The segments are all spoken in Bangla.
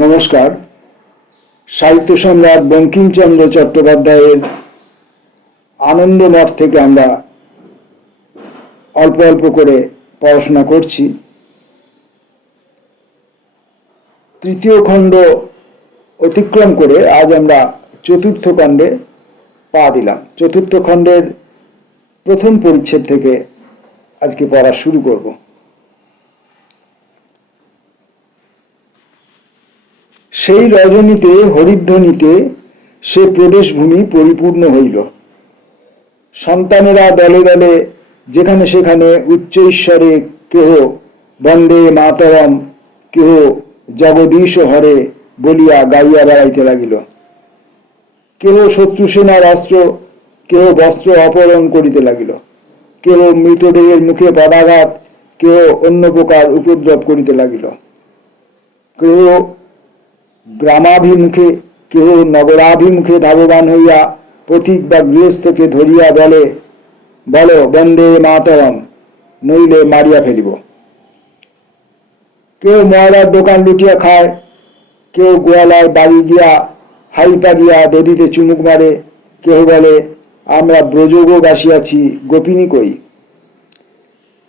নমস্কার। সাহিত্য সম্রাট বঙ্কিমচন্দ্র চট্টোপাধ্যায়ের আনন্দমঠ থেকে আমরা অল্প অল্প করে পড়াশোনা করছি। তৃতীয় খণ্ড অতিক্রম করে আজ আমরা চতুর্থ খণ্ডে পা দিলাম। চতুর্থ খণ্ডের প্রথম পরিচ্ছেদ থেকে আজকে পড়া শুরু করব। সেই রজনীতে হরিধ্বনিতে সে প্রদেশভূমি পরিপূর্ণ হইল। সন্তানেরা দলে দলে যেখানে সেখানে উচ্চ ঈশ্বরে কেহ বন্দে মাতরম, কেহ জগদীশ হরে বলিয়া গাইয়া বেড়াইতে লাগিল। কেহ শত্রু সেনার অস্ত্র, কেহ বস্ত্র অপহরণ করিতে লাগিল। কেহ মৃতদেহের মুখে পদাঘাত, কেহ অন্য প্রকার উপদ্রব করিতে লাগিল। কেহ গ্রামাভিমুখে, কেহ নগরাভিমুখে ধাবমান হইয়া পথিক বা গৃহস্থকে ধরিয়া বলে, বলো বন্দে মাতরম, নইলে মারিয়া ফেলিব। কেউ ময়লার দোকান লুটিয়া খায়, কেউ গোয়ালার বাড়ি গিয়া হাই পাড়িয়া দধিতে চুমুক মারে। কেহ বলে, আমরা ব্রজগো বাসিয়াছি, গোপিনী কই।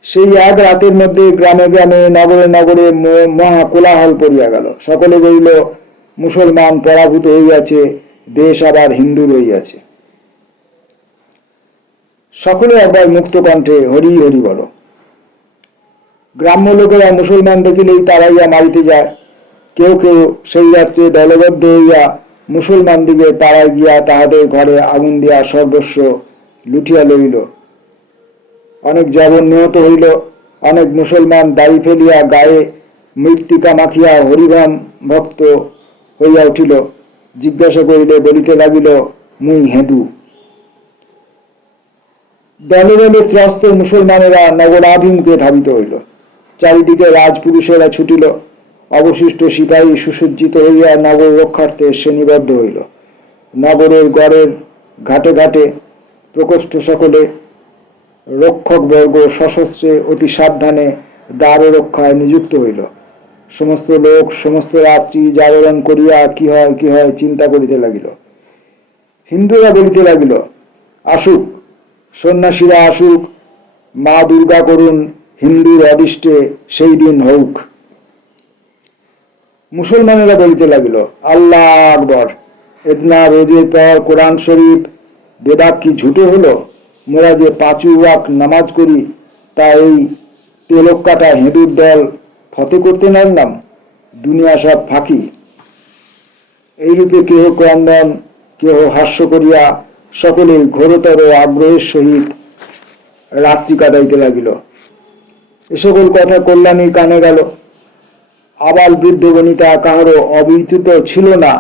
সেই এক রাতের মধ্যে গ্রামে গ্রামে নগরে নগরে মহা কোলাহল পড়িয়া গেল। সকলে বলিল, মুসলমান পরাভূত হইয়াছে, দেশ আবার হিন্দু রইয়াছে। সকলে একবার মুক্ত কণ্ঠে হরি হরি বলো। গ্রাম্য লোকেরা মুসলমান দেখিলেই তাড়াইয়া মারিতে যায়। কেউ কেউ সেই রাত্রে দলবদ্ধ হইয়া মুসলমান দিকে তাড়াই গিয়া তাহাদের ঘরে আগুন দিয়া সর্বস্ব লুঠিয়া লইল। অনেক জবন নিহত হইল। অনেক মুসলমান দাড়ি ফেলিয়া গায়ে মৃত্তিকা মাখিয়া হরিভাম ভক্ত হইয়া উঠিল। জিজ্ঞাসা করিলে বলিতে লাগিল, মুই হেঁদু। দলে দলে ত্রস্ত মুসলমানেরা নগরাভিমুখে ধাবিত হইল। চারিদিকে রাজপুরুষেরা ছুটিল। অবশিষ্ট সিপাহী সুসজ্জিত হইয়া নগর রক্ষার্থে শ্রেণীবদ্ধ হইল। নগরের গড়ের ঘাটে ঘাটে প্রকোষ্ঠ সকলে রক্ষকবর্গ সশস্ত্রে অতি সাবধানে দ্বার রক্ষায় নিযুক্ত হইল। সমস্ত লোক সমস্ত রাত্রি জাগরণ করিয়া কি হয় চিন্তা করিতে লাগিল। হিন্দুরা বলিতে লাগিল, আসুক সন্ন্যাসীরা আসুক, মা দুর্গা করুন হিন্দুর অদিষ্টে সেই দিন হউক। মুসলমানেরা বলিতে লাগিল, আল্লাহ আকবর, এতনা রোজের পর কোরআন শরীফ বেদাক কি ঝুটো হলো? মোরা যে 5 ওয়াক্ত নামাজ করি, তা এই তেলক কাটা হেঁদুর দল ফতে করতে নামলাম? দুনিয়া সব ফাঁকি। এইরূপে কেহ ক্রন্দন, কেহ হাস্য করিয়া সকলে ঘোরতর আগ্রহের সহিত রাত্রি কাটাইতে লাগিল। এ সকল কথা কল্যাণীর কানে গেল। আবাল বৃদ্ধ বনিতা কাহারও অবিদিত ছিল না।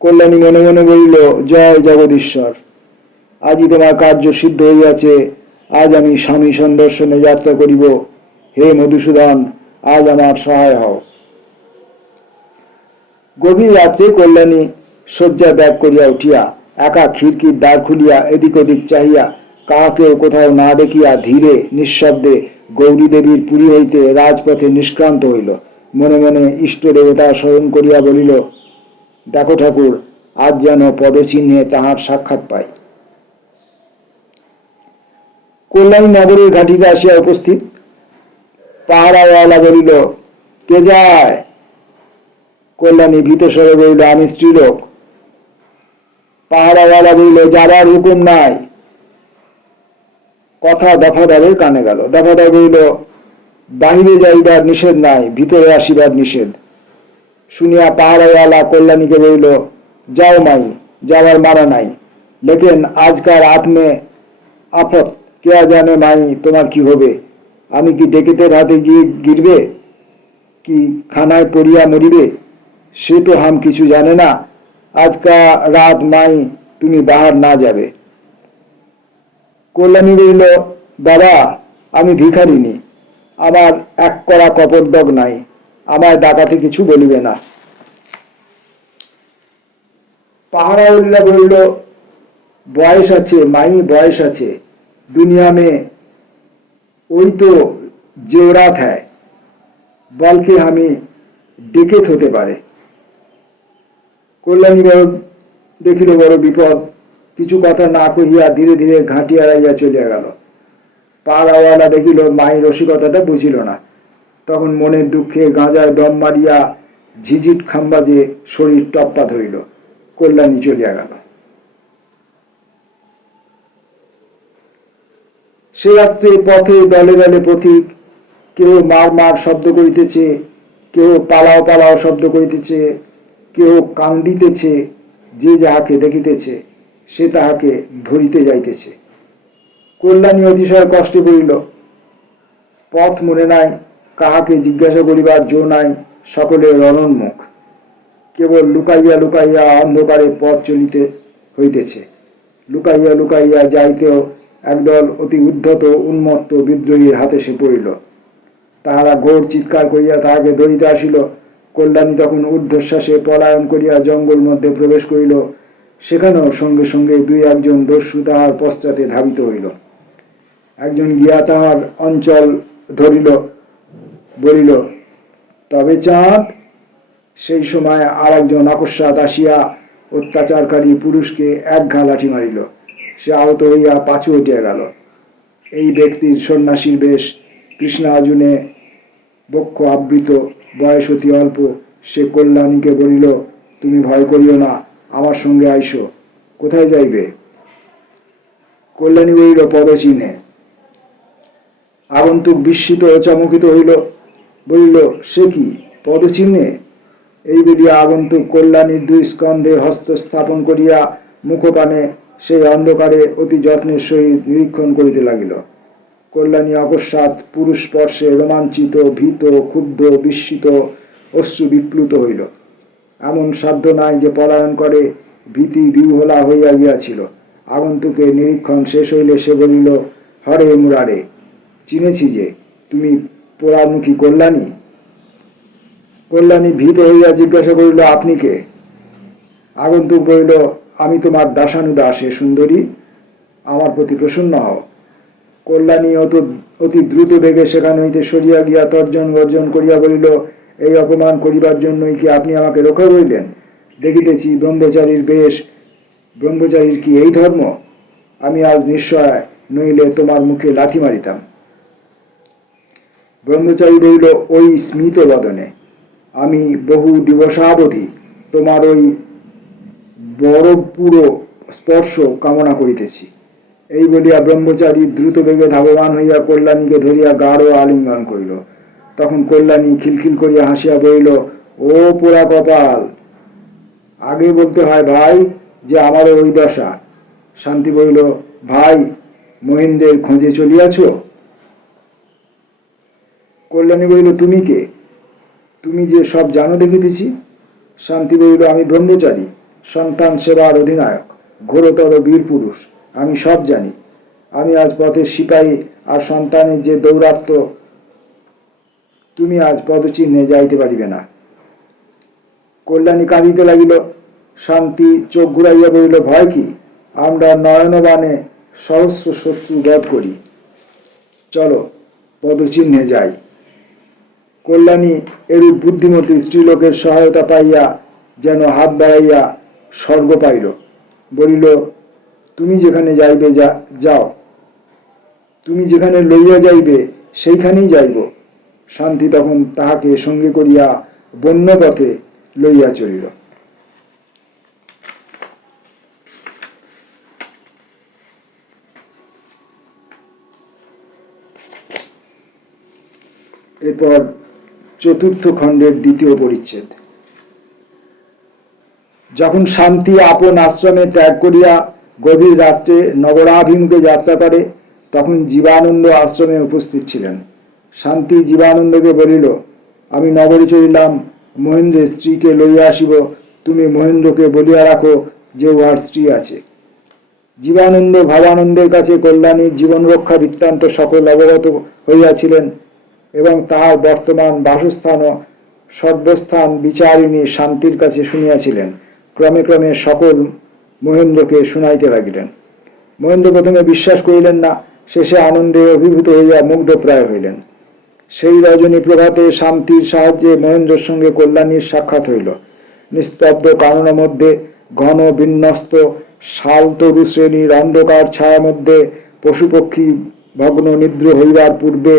কল্যাণী মনে মনে বলিল, জয় জগদীশ্বর, আজই তোমার কার্য সিদ্ধ হইয়াছে। আজ আমি স্বামী সন্দর্শনে যাত্রা করিব। হে মধুসূদন, আজ আমার সহায় হও। গভীর রাত্রে কল্যাণী শয্যা ত্যাগ করিয়া উঠিয়া একা খিড়কির দ্বার খুলিয়া এদিক ওদিক চাহিয়া কাহাকেও কোথাও না দেখিয়া ধীরে নিঃশব্দে গৌরী দেবীর পুরী হইতে রাজপথে নিষ্ক্রান্ত হইল। মনে মনে ইষ্ট দেবতা স্মরণ করিয়া বলিল, দেখো ঠাকুর, আজ যেন পদচিহ্নে তাহার সাক্ষাৎ পাই। কল্যাণী নগরের ঘাটিতে আসিয়া উপস্থিত। পাহারাওয়ালা বলিল, কে যায়? কল্যাণী ভীত স্বরে বলিল, আমি স্ত্রীলোক। পাহারাওয়ালা বলিল, যাবার হুকুম নাই। কথা দফাদারের কানে গেল। দফাদার বলিল, বাহিরে যাইবার নিষেধ নাই, ভিতরে আসিবার নিষেধ। শুনিয়া পাহারাওয়ালা কল্যাণীকে বলিল, যাও মাই, যাওয়ার মানা নাই, লেকিন আজকার আত্মে আফত, কেয়া জানে মাই তোমার কি হবে? আমি কি ডেকেতের হাতে গিয়ে গিরবে, কি খানায় পড়িয়া মরিবে? সে তো হাম কিছু জানে না। আজকা রাত মাই তুমি বাহার না যাবে। কল্যাণী বলিল, বাবা, আমি ভিখারিনী, আমার এক কড়া কপর্দক নাই, আমায় ডাকাতে কিছু বলিবে না। পাহারাওয়ালা বলিল, বয়স আছে মাই, বয়স আছে, দুনিয়া মে ওই তো জেওরাত হ্যায়, বলকে আমি ডেকেত হতে পারে। কল্যাণী বড় দেখিল বড় বিপদ, কিছু কথা না কহিয়া ধীরে ধীরে ঘাঁটি এড়াইয়া চলিয়া গেল। পাড়াওয়ালা দেখিল মাই রসিকতাটা বুঝিল না, তখন মনের দুঃখে গাঁজায় দম মারিয়া ঝিঝিট খাম্বাজে শরীর টপ্পা ধরিল। কল্যাণী চলিয়া গেল। সে রাত্রে পথে দলে দলে পথিক, কেউ মার মার শব্দ করিতেছে, কেউ পালাও পালাও শব্দ করিতেছে, কেউ কান্দিতেছে। যে যাহাকে দেখিতেছে সে তাহাকে ধরিতে যাইতেছে। কল্যাণী অতিশয় কষ্টে পড়িল। পথ মনে নাই, কাহাকে জিজ্ঞাসা করিবার জো নাই, সকলের রণন্মুখ। কেবল লুকাইয়া লুকাইয়া অন্ধকারে পথ চলিতে হইতেছে। লুকাইয়া লুকাইয়া যাইতেও একদল অতি উদ্ধত উন্মত্ত বিদ্রোহীর হাতে সে পড়িল। তাহারা ঘোর চিৎকার করিয়া তাহাকে ধরিতে আসিল। কল্যাণী তখন ঊর্ধ্বশ্বাসে পলায়ন করিয়া জঙ্গল মধ্যে প্রবেশ করিল। সেখানেও সঙ্গে সঙ্গে দুই একজন দস্যু তাহার পশ্চাতে ধাবিত হইল। একজন গিয়া তাহার অঞ্চল ধরিল, বলিল, তবে চাঁদ। সেই সময় আর একজন অকস্মাৎ আসিয়া অত্যাচারকারী পুরুষকে এক ঘা লাঠি মারিল। সে আহত হইয়া পাছু হটিয়া গেল। এই ব্যক্তির সন্ন্যাসীর বেশ, কৃষ্ণার্জুনে বক্ষ আবৃত, বয়স অতি অল্প। সে কল্যাণীকে বলিল, তুমি ভয় করিও না, আমার সঙ্গে আইসো। কোথায় যাইবে? কল্যাণী বলিল, পদচিহ্নে। আগন্তুক বিস্মিত ও চমকিত হইল, বলিল, সে কি, পদচিহ্নে? এই বলিয়া আগন্তুক কল্যাণীর দুই স্কন্ধে হস্ত স্থাপন করিয়া মুখপানে সেই অন্ধকারে অতি যত্নের সহিত নিরীক্ষণ করিতে লাগিল। কল্যাণী অকস্মাৎ পুরুষ স্পর্শে রোমাঞ্চিত, ভীত, ক্ষুব্ধ, বিস্মিত, অশ্রু বিপ্লুত হইল। এমন সাধ্য নাই যে পলায়ন করে, ভীতি বিহ্বলা হইয়া গিয়াছিল। আগন্তুকের নিরীক্ষণ শেষ হইলে সে বলিল, হরে মুরারে, চিনেছি যে, তুমি পোড়ামুখী কল্যাণী। কল্যাণী ভীত হইয়া জিজ্ঞাসা করিল, আপনি কে? আগন্তুক বলিল, আমি তোমার দাসানুদাস হে সুন্দরী, আমার প্রতি প্রসন্ন হও। কল্যাণী অতি দ্রুত বেগে সেখান হইতে সরিয়া গিয়া তর্জন গর্জন করিয়া বলিল, এই অপমান করিবার জন্যই কি আপনি আমাকে রক্ষা করিলেন? দেখিতেছি ব্রহ্মচারীর বেশ, ব্রহ্মচারীর কি এই ধর্ম? আমি আজ নিশ্চয়, নইলে তোমার মুখে লাথি মারিতাম। ব্রহ্মচারী বলিল ওই স্মিত বদনে, আমি বহু দিবসাবধি তোমার ওই বড় পুরো স্পর্শ কামনা করিতেছি। এই বলিয়া ব্রহ্মচারী দ্রুত বেগে ধাবমান হইয়া কল্যাণীকে ধরিয়া গাঢ় আলিঙ্গন করিল। তখন কল্যাণী খিলখিল করিয়া হাসিয়া বলিল, ও পোড়া কপাল, আগে বলতে হয় ভাই যে আমারও ওই দশা। শান্তি বলিল, ভাই মহেন্দ্রের খোঁজে চলিয়াছ? কল্যাণী বলিল, তুমি কে? তুমি যে সব জানো দেখিতেছি। শান্তি বলিল, আমি ব্রহ্মচারী, সন্তান সেবার অধিনায়ক, ঘোরতর বীর পুরুষ, আমি সব জানি। আমি আজ পথের সিপাহী, আর সন্তানের যে দৌরাত্ম, তুমি আজ পদচিহ্নে যাইতে পারিবে না। কল্যাণী কাঁদিতে লাগিল। শান্তি চোখ ঘুরাইয়া বলিল, ভয় কি? আমরা নয়নবাণে সহস্র শত্রু বধ করি, চলো পদচিহ্নে যাই। কল্যাণী এরূপ বুদ্ধিমতী স্ত্রীলোকের সহায়তা পাইয়া যেন হাত বাড়াইয়া স্বর্গ পাইল। বলিল, তুমি যেখানে যাইবে যাও, তুমি যেখানে লইয়া যাইবে সেইখানেই যাইব। শান্তি তখন তাহাকে সঙ্গে করিয়া বন্য পথে লইয়া চলিল। এরপর চতুর্থ খণ্ডের দ্বিতীয় পরিচ্ছেদ। যখন শান্তি আপন আশ্রমে ত্যাগ করিয়া গভীর রাত্রে নগরাভিমুখে যাত্রা করে, তখন জীবানন্দ আশ্রমে উপস্থিত ছিলেন। শান্তি জীবানন্দকে বলিল, আমি নগরে চলিলাম, মহেন্দ্রের স্ত্রীকে লইয়া আসিব। তুমি মহেন্দ্রকে বলিয়া রাখো যে উহার স্ত্রী আছে। জীবানন্দ ভাবানন্দের কাছে কল্যাণীর জীবন রক্ষা বৃত্তান্ত সকল অবগত হইয়াছিলেন এবং তাহার বর্তমান বাসস্থান ও সর্বস্থান বিচারিণী শান্তির কাছে শুনিয়াছিলেন। ক্রমে ক্রমে সকল মহেন্দ্রকে শুনাইতে লাগিলেন। মহেন্দ্র প্রথমে বিশ্বাস করিলেন না, শেষে আনন্দে অভিভূত হইয়া মুগ্ধপ্রায় হইলেন। সেই রজনী প্রভাতে শান্তির সাহায্যে মহেন্দ্রের সঙ্গে কল্যাণীর সাক্ষাৎ হইল। নিস্তব্ধ কাননের মধ্যে ঘন বিন্যস্ত শালতরু শ্রেণীর অন্ধকার ছায়া মধ্যে পশুপক্ষী ভগ্ন নিদ্র হইবার পূর্বে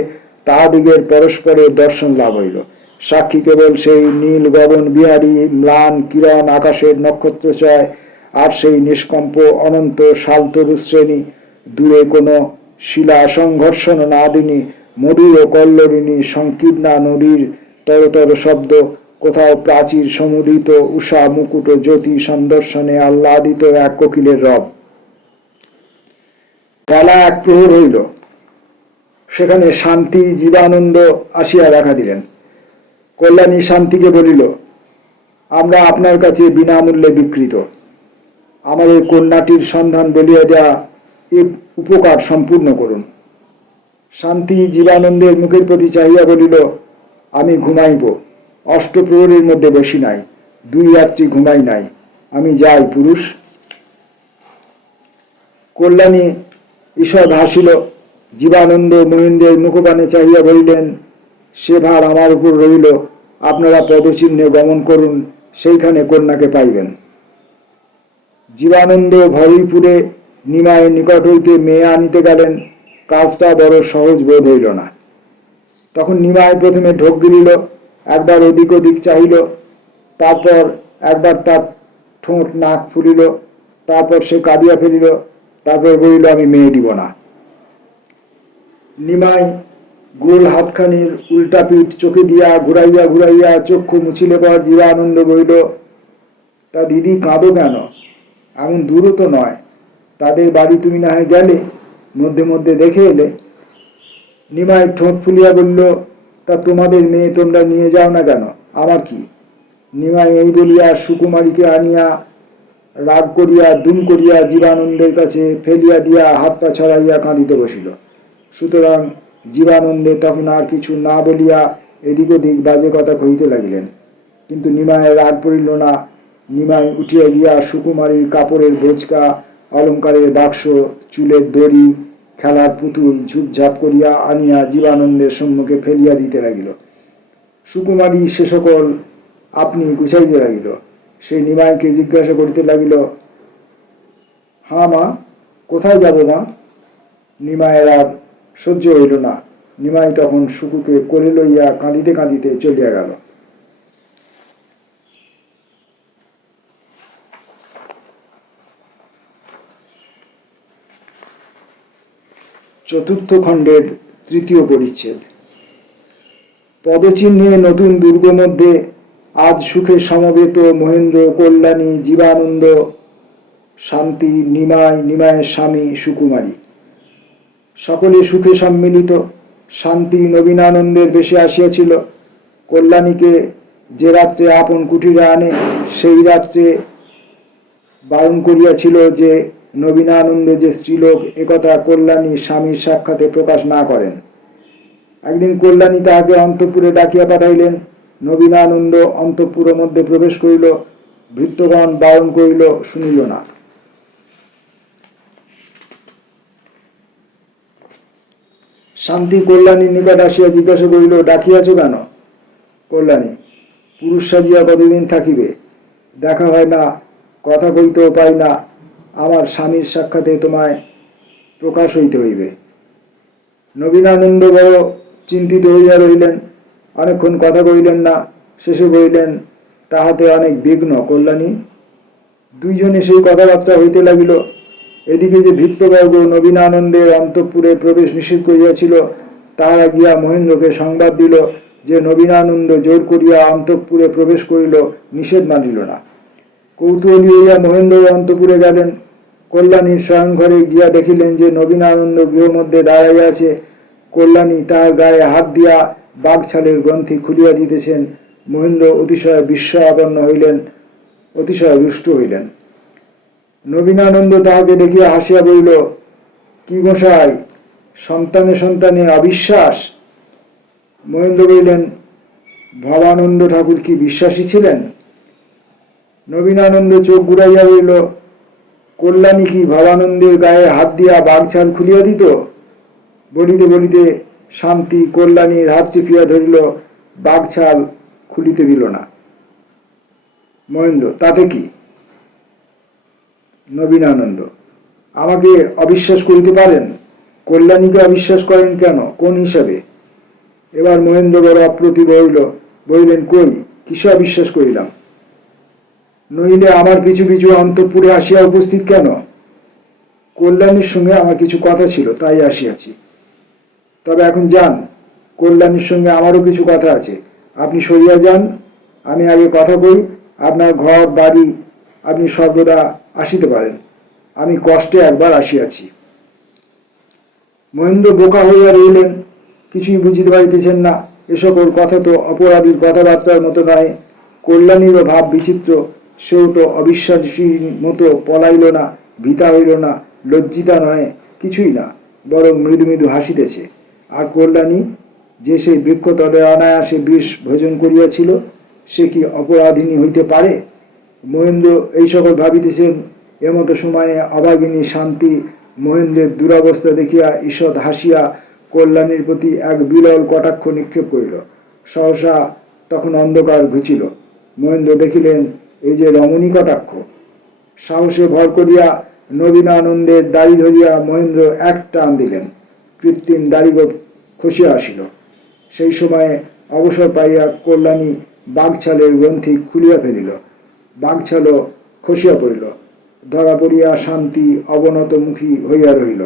তাহাদিগের পরস্পরের দর্শন লাভ হইল। সাক্ষী কেবল সেই নীল গগন বিহারী ম্লান কিরণ আকাশের নক্ষত্রচয় আর সেই নিষ্কম্প অনন্ত শালতরু শ্রেণী। দূরে কোনো শিলা সংঘর্ষণ নাদিনী মধুর কল্লোলিনী সংকীর্ণা নদীর তরতর শব্দ, কোথাও প্রাচীর সমুদিত উষা মুকুট জ্যোতি সন্দর্শনে আহ্লাদিত এক কোকিলের রব। বেলা এক প্রহর হইল। সেখানে শান্তি জীবানন্দ আসিয়া দেখা দিলেন। কল্যাণী শান্তিকে বলিল, আমরা আপনার কাছে বিনামূল্যে বিকৃত। আমাদের কন্যাটির সন্ধান বলিয়া দেয়া এ উপকার সম্পূর্ণ করুন। শান্তি জীবানন্দের মুখের প্রতি চাহিয়া বলিল, আমি ঘুমাইব। অষ্টপ্রহরের মধ্যে বসি নাই, 2 রাত্রি ঘুমাই নাই। আমি যাই পুরুষ। কল্যাণী ঈষৎ হাসিল। জীবানন্দ মহেন্দ্রের মুখপানে চাহিয়া বলিলেন, সে ভার আমার উপর রইল। আপনারা পদচিহ্নে গমন করুন, সেইখানে কন্যাকে পাইবেন। জীবানন্দ ভরীপুরে নিমায়ের নিকট হইতে মেয়ে আনিতে গেলেন। কাজটা বড় সহজ বোধ হইল না। তখন নিমাই প্রথমে ঢোক গিলিল, একবার ওদিক ওদিক চাহিল, তারপর একবার তার ঠোঁট নাক ফুলিল, তারপর সে কাঁদিয়া ফেলিল, তারপর বলিল, আমি মেয়ে দিব না। নিমাই গোল হাতখানির উল্টা পিঠ চোখে দিয়া ঘুরাইয়া ঘুরাইয়া চক্ষু মুছিলে পর জীবানন্দ বলিল, তা দিদি কাঁদো কেন? এমন দূরও তো নয়। তাদের বাড়ি তুমি না হয় গেলে, মধ্যে মধ্যে দেখে এলে। নিমাই ঠোঁট ফুলিয়া বলল, তা তোমাদের মেয়ে তোমরা নিয়ে যাও না কেন? আমার কি? নিমাই এই বলিয়া সুকুমারীকে আনিয়া রাগ করিয়া দুম করিয়া জীবানন্দের কাছে ফেলিয়া দিয়া হাত পা ছড়াইয়া কাঁদিতে বসিল। সুতরাং জীবানন্দে তখন আর কিছু না বলিয়া এদিক ওদিক বাজে কথা কহিতে লাগিলেন। কিন্তু নিমায়ের রাগ পড়িল না। নিমাই উঠিয়া গিয়া সুকুমারীর কাপড়ের বোঁচকা, অলঙ্কারের বাক্স, চুলের দড়ি, খেলার পুতুল ঝুপঝাপ করিয়া আনিয়া জীবানন্দের সম্মুখে ফেলিয়া দিতে লাগিল। সুকুমারী সে সকল আপনি গুছাইতে লাগিল। সে নিমাইকে জিজ্ঞাসা করিতে লাগিল, হ্যাঁ মা, কোথায় যাব মা? নিমায়ের আর সহ্য হইল না। নিমাই তখন সুকুকে কোলে লইয়া কাঁদিতে কাঁদিতে চলিয়া গেল। চতুর্থ খণ্ডের 3য় পরিচ্ছেদ। পদচিহ্নে নতুন দুর্গ মধ্যে আজ সুখে সমবেত মহেন্দ্র, কল্যাণী, জীবানন্দ, শান্তি, নিমাই, নিমায়ের স্বামী সুকুমারী সকলে সুখে সম্মিলিত। শান্তি নবীনানন্দের বেশে আসিয়াছিল। কল্যাণীকে যে রাত্রে আপন কুটিরে আনে, সেই রাত্রে বারণ করিয়াছিল যে নবীনানন্দ যে স্ত্রীলোক একথা কল্যাণী স্বামীর সাক্ষাতে প্রকাশ না করেন। একদিন কল্যাণী তাহাকে অন্তঃপুরে ডাকিয়া পাঠাইলেন। নবীনানন্দ অন্তঃপুরের মধ্যে প্রবেশ করিল। ভৃত্যগণ বারণ করিল, শুনিল না। শান্তি কল্যাণীর নিকট আসিয়া জিজ্ঞাসা করিল, ডাকিয়াছ কেন? কল্যাণী, পুরুষ সাজিয়া কতদিন থাকিবে? দেখা হয় না, কথা কইতেও পাই না। আমার স্বামীর সাক্ষাতে তোমায় প্রকাশ হইতে হইবে। নবীনানন্দ বড় চিন্তিত হইয়া রহিলেন। অনেকক্ষণ কথা কইলেন না। শেষে বলিলেন, তাহাতে অনেক বিঘ্ন কল্যাণী। দুইজনে সেই কথাবার্তা হইতে লাগিল। এদিকে যে ভৃত্যবর্গ নবীনানন্দের অন্তঃপুরে প্রবেশ নিষেধ করিয়াছিল, তাহারা গিয়া মহেন্দ্রকে সংবাদ দিল যে নবীনানন্দ জোর করিয়া অন্তঃপুরে প্রবেশ করিল, নিষেধ মানিল না। কৌতূহলী হইয়া মহেন্দ্র অন্তঃপুরে গেলেন। কল্যাণীর শয়ন ঘরে গিয়া দেখিলেন যে নবীনানন্দ গৃহ মধ্যে দাঁড়াইয়া আছে। কল্যাণী তাহার গায়ে হাত দিয়া বাঘছালের গ্রন্থি খুলিয়া দিতেছেন। মহেন্দ্র অতিশয় বিস্ময়াপন্ন হইলেন, অতিশয় রুষ্ট হইলেন। নবীনানন্দ তাহাকে দেখিয়া হাসিয়া বলিল, কি গোসাই, সন্তানে সন্তানে অবিশ্বাস? মহেন্দ্র বলিলেন, ভবানন্দ ঠাকুর কি বিশ্বাসী ছিলেন? নবীনানন্দ চোখ ঘুরাইয়া বলিল, কল্যাণী কি ভবানন্দের গায়ে হাত দিয়া বাঘছাল খুলিয়া দিত? বলিতে বলিতে শান্তি কল্যাণীর হাত টিপিয়া ধরিল, বাঘছাল খুলিতে দিল না। মহেন্দ্র: তাতে কি? নবীনানন্দ: আমাকে অবিশ্বাস করিতে পারেন? কল্যাণীকে অবিশ্বাস করেন কেন? কোন হিসাবে? এবার মহেন্দ্র বড় অপ্রতিভ হইল, বলিলেন, কই, কিসে অবিশ্বাস করিলাম? নইলে আমার পিছু পিছু অন্তঃপুরে আসিয়া উপস্থিত কেন? কল্যাণীর সঙ্গে আমার কিছু কথা ছিল, তাই আসিয়াছি। তবে এখন যান, কল্যাণীর সঙ্গে আমারও কিছু কথা আছে। আপনি সরিয়া যান, আমি আগে কথা কই। আপনার ঘর বাড়ি আপনি সর্বদা আসিতে পারেন, আমি কষ্টে একবার আসিয়াছি। মহেন্দ্র বোকা হইয়া রইলেন, কিছুই বুঝিতে পারিতেছেন না। এ সকল কথা তো অপরাধীর কথাবার্তার মতো নয়। কল্যাণীরও ভাব বিচিত্র, সেও তো অবিশ্বাসীর মতো পলাইল না, ভীতা হইল না, লজ্জিতা নয়, কিছুই না, বরং মৃদু মৃদু হাসিতেছে। আর কল্যাণী, যে সেই বৃক্ষতলে অনায়াসে বিষ ভোজন করিয়াছিল, সে কি অপরাধিনী হইতে পারে? মহেন্দ্র এই সকল ভাবিতেছেন, এমতো সময়ে অভাগিনী শান্তি মহেন্দ্রের দুরবস্থা দেখিয়া ঈষৎ হাসিয়া কল্যাণীর প্রতি এক বিরল কটাক্ষ নিক্ষেপ করিল। সহসা তখন অন্ধকার ঘুচিল। মহেন্দ্র দেখিলেন, এই যে রমণী কটাক্ষ। সাহসে ভর করিয়া নবীনানন্দের দাড়ি ধরিয়া মহেন্দ্র এক টান দিলেন। কৃত্রিম দাড়িগোপ খসিয়া আসিল। সেই সময়ে অবসর পাইয়া কল্যাণী বাঘছালের গ্রন্থি খুলিয়া ফেলিল। বাঘছালও খসিয়া পড়িল। ধরা পড়িয়া শান্তি অবনতমুখী হইয়া রহিল।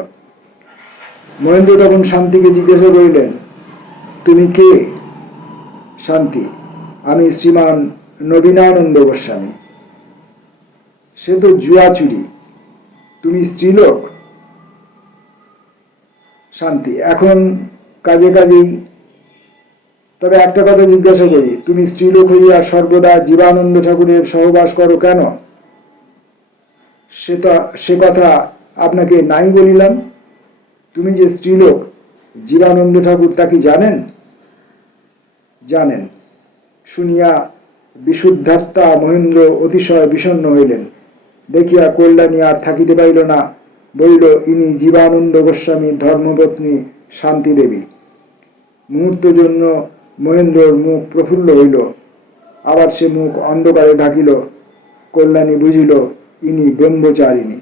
মহেন্দ্র তখন শান্তিকে জিজ্ঞাসা করিলেন, তুমি কে? শান্তি: আমি শ্রীমান নবীনানন্দ গোস্বামী। সে তো জুয়াচুরি, তুমি স্ত্রীলোক? শান্তি: এখন কাজে কাজেই। তবে একটা কথা জিজ্ঞাসা করি, তুমি স্ত্রীলোক হইয়া সর্বদা জীবানন্দ ঠাকুরের সহবাস করো কেন? সে কথা আপনাকে নাই বলিলাম। তুমি যে স্ত্রীলোক, জীবানন্দ ঠাকুর তা কি জানেন? জানেন। শুনিয়া বিশুদ্ধাত্মা মহেন্দ্র অতিশয় বিষণ্ণ হইলেন। দেখিয়া কল্যাণী আর থাকিতে পারিল না, বলিল, ইনি জীবানন্দ গোস্বামীর ধর্মপত্নী শান্তি দেবী। মুহূর্ত জন্য মহেন্দ্রর মুখ প্রফুল্ল হইল, আবার সে মুখ অন্ধকারে ঢাকিল। কল্যাণী বুঝিল, ইনি ব্রহ্মচারিণী।